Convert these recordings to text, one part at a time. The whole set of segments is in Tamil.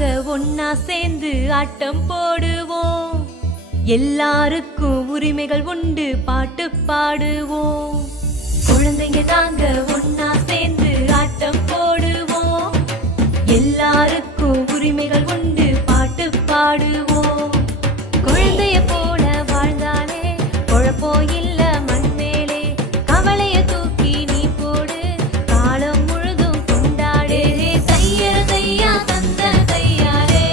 நாங்க ஒன்னா சேர்ந்து ஆட்டம் போடுவோம். எல்லாருக்கும் உரிமைகள் உண்டு, பாட்டு பாடுவோம். குழந்தைங்க நாங்க ஒன்னா சேர்ந்து ஆட்டம் போடுவோம். எல்லாருக்கும் உரிமைகள் உண்டு, பாட்டு பாடுவோம். குழந்தைய போல வாழ்ந்தாலே குழப்பம் இல்ல மண் மேலே. கவலைய தூக்கி நீ போடு, காலம் முழுதும் கொண்டாடே. தையர தையா தந்தன தையாரே,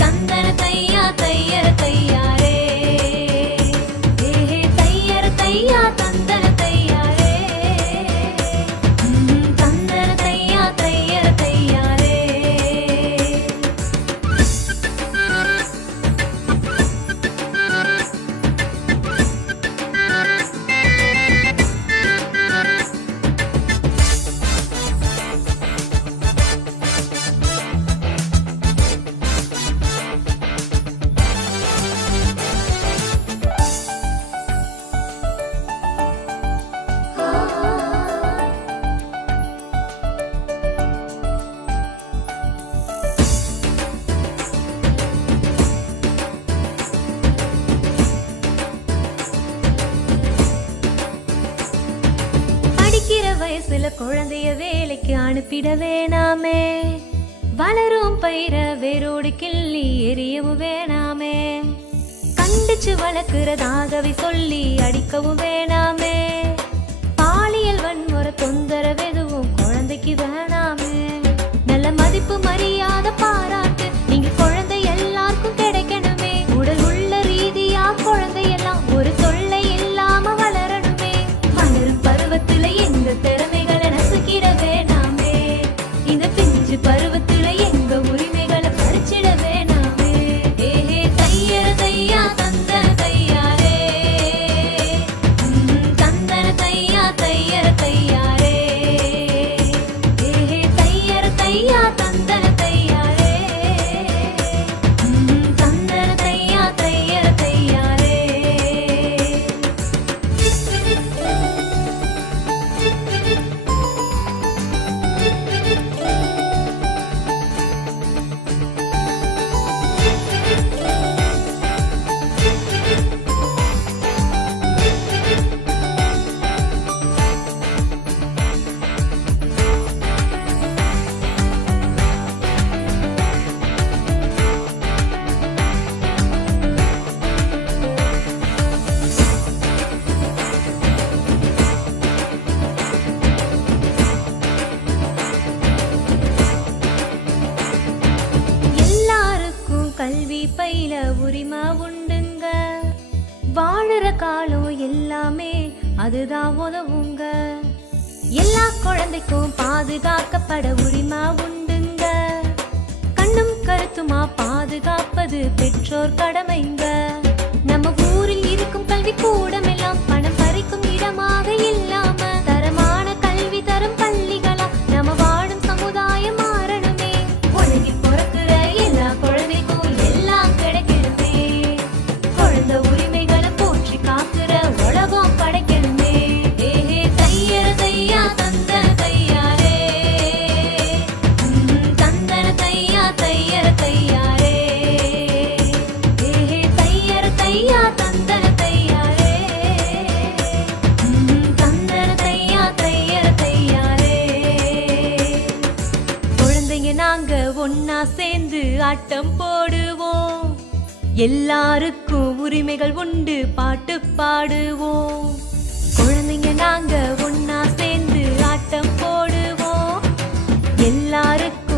தந்தன தையா தையர தையாரே. தையர தையா தந்தன தையாரே, தந்தன தையா தையர தையாரே. படிக்கிற வயசுல குழந்தைய வேலைக்கு அனுப்பிட வேணாமே. வளரும் பயிர வேரோடு கிள்ளி எரியவும் வேணாமே. கண்டிச்சு வளர்க்கிறதாகவே சொல்லி அடிக்கவும் வேணாமே. பாலியல் வன்முறை தொந்தரவு எதுவும் குழந்தைக்கு வேணாமே. நல்ல மதிப்பு மரியாதை பாராட்டு நீங்க குழந்தை எல்லாருக்கும் கிடைக்கணுமே. உடல் உள்ள ரீதியா குழந்தையெல்லாம் ஒரு தொல்லை இல்லாம வளரணுமே. வளரும் பருவத்துல எங்க திறமைகளை நசுக்கிட வேணாமே. இந்த பிஞ்சு பருவத்துல எங்க உரிமைகளை பறிச்சிட வேணாமே. தையர தையா தந்தன தையாரே, தந்தன தையா தையர தையாரே. தையர தையா தந்தன தையாரே, தந்தன தையா தையர தையாரே. எல்லாருக்கும் கல்வி பயில உரிமை உண்டுங்க. வாழுற காலம் எல்லாமே அதுதான் உதவுங்க. எல்லா குழந்தைக்கும் பாதுகாக்கப்பட உரிமை உண்டுங்க. கண்ணும் கருத்துமா பாதுகாப்பது பெற்றோர் கடமைங்க. நம்ம ஊரில் இருக்கும் கல்வி கூடமெல்லாம் பணம் பறிக்கும் இடமாக இல்லாம தரமான கல்வி தரும் பள்ளிகளா நம்ம வாழும் சமுதாயம் மாறணுமே. உலகில் பிறக்கிற எல்லா குழந்தைக்கும் எல்லாம் கிடைக்கணுமே. குழந்தை உரிமைகளை போற்றி காக்குற உலகம் படைக்கணுமே. தையர தையா தந்தன தையாரே, தந்தன தையா தையர தையாரே. தையர தையா தந்தன தையாரே, தந்தன தையா தையர தையாரே. குழந்தைங்க நாங்க ஒன்னா சேர்ந்து ஆட்டம் போடுவோம். எல்லாருக்கும் உரிமைகள் உண்டு, பாட்டு பாடுவோம். குழந்தைங்க நாங்க ஒன்னா சேர்ந்து ஆட்டம் போடுவோம். எல்லாருக்கும்